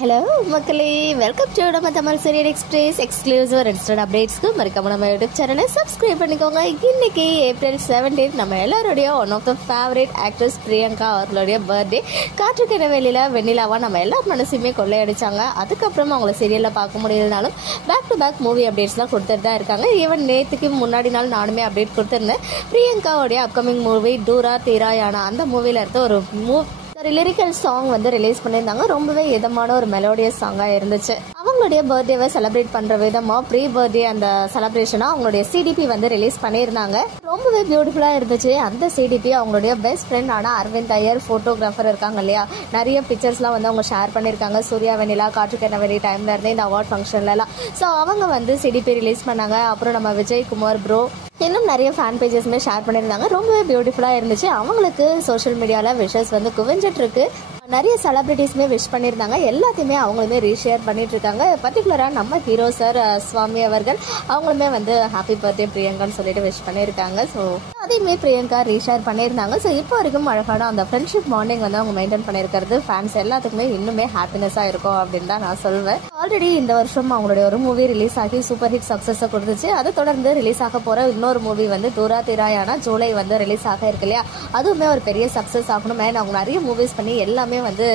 Hello மக்களே, welcome to நம்ம Tamil serial express exclusive instant அப்டேட்ஸ்க்கு மறக்காம நம்ம யூடியூப் சேனலை சப்ஸ்கிரைப் பண்ணிக்கோங்க. இன்னைக்கு ஏப்ரல் 17 நம்ம எல்லாருடைய one of the favourite actress Priyanka அவர்களுடைய பர்த்டே. காற்றுக்கிற வெளியில வெண்ணிலாவா நம்ம எல்லா மனசுமே கொள்ளையடிச்சாங்க. அதுக்கப்புறம் அவங்கள சீரியலில் பார்க்க முடியலனாலும் பேக் டு பேக் மூவி அப்டேட்ஸ்லாம் கொடுத்துட்டு தான் இருக்காங்க. ஈவன் நேற்றுக்கு முன்னாடி நாள் நானுமே அப்டேட் கொடுத்துருந்தேன். பிரியங்காவுடைய அப்கமிங் மூவி டூரா தீராயானா அந்த மூவியில் இருந்த ஒரு லிரிக்கல் சாங் வந்து ரிலீஸ் பண்ணியிருந்தாங்க. ரொம்பவே இதமான ஒரு மெலோடியஸ் சாங்காக இருந்துச்சு. அவங்களுடைய பர்த்டேவை செலிப்ரேட் பண்ணுற விதமாக ப்ரீ பர்த்டே அந்த செலிப்ரேஷனாக அவங்களுடைய சிடிபி வந்து ரிலீஸ் பண்ணியிருந்தாங்க. ரொம்பவே பியூட்டிஃபுல்லாக இருந்துச்சு. அந்த சிடிபி அவங்களுடைய பெஸ்ட் ஃப்ரெண்ட் ஆனால் அரவிந்த் ஐயர் ஃபோட்டோகிராஃபர் இருக்காங்க இல்லையா, நிறைய பிக்சர்ஸ்லாம் வந்து அவங்க ஷேர் பண்ணியிருக்காங்க. சூர்யா வெண்ணிலா காற்றுக்கென வெளி டைமில் இருந்து இந்த அவார்ட் ஃபங்க்ஷன்லலாம். ஸோ அவங்க வந்து சிடிபி ரிலீஸ் பண்ணாங்க. அப்புறம் நம்ம விஜயகுமார் ப்ரோ இன்னும் நிறைய ஃபேன் பேஜஸ்மே ஷேர் பண்ணியிருந்தாங்க. ரொம்பவே பியூட்டிஃபுல்லாக இருந்துச்சு. அவங்களுக்கு சோஷியல் மீடியாவில் விஷஸ் வந்து குவிஞ்சிட்டு இருக்கு. நிறைய செலிபிரிட்டிஸ்மே விஷ் பண்ணியிருந்தாங்க. எல்லாத்தையுமே அவங்களுமே ரீஷேர் பண்ணிட்டு இருக்காங்க. பர்டிகுலராக நம்ம ஹீரோ சார் சுவாமி அவர்கள் அவங்களுமே வந்து ஹாப்பி பர்த்டே பிரியங்கான்னு சொல்லிட்டு விஷ் பண்ணியிருக்காங்க. ஸோ அதையுமே பிரியங்கா ரீஷேர் பண்ணியிருந்தாங்க. ஸோ இப்போ வரைக்கும் அழகான அந்த ஃப்ரெண்ட்ஷிப் பாண்டிங் வந்து அவங்க மெயின்டைன் பண்ணியிருக்கிறது ஃபேன்ஸ் எல்லாத்துக்குமே இன்னுமே ஹாப்பினஸாக இருக்கும் அப்படின்னு தான் நான் சொல்வேன். ஆல்ரெடி இந்த வருஷம் அவங்களுடைய ஒரு மூவி ரிலீஸ் ஆகி சூப்பர் ஹிட் சக்ஸஸை கொடுத்துச்சு. அதை தொடர்ந்து ரிலீஸ் ஆக போகிற இன்னொரு மூவி வந்து டூரா தீராயானா ஜூலை வந்து ரிலீஸ் ஆக இருக்கு இல்லையா, அதுவுமே ஒரு பெரிய சக்ஸஸ் ஆகணும். அண்ட் அவங்க நிறைய மூவிஸ் பண்ணி எல்லாமே வந்து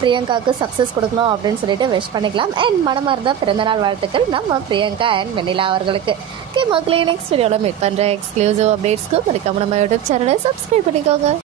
பிரியங்காவுக்கு சக்ஸஸ் கொடுக்கணும் அப்படின்னு சொல்லிட்டு விஷ் பண்ணிக்கலாம். அண்ட் மனமார்ந்த பிறந்தநாள் வாழ்த்துக்கள் நம்ம பிரியங்கா அண்ட் வெண்ணிலா அவர்களுக்கு. ஓகே மக்களே, நெக்ஸ்ட் வீடியோவில் மீட் பண்ணுற எக்ஸ்க்ளூசிவ் அப்டேட்ஸ்க்கு மறக்காம நம்ம யூடியூப் சேனலை சப்ஸ்கிரைப் பண்ணிக்கோங்க.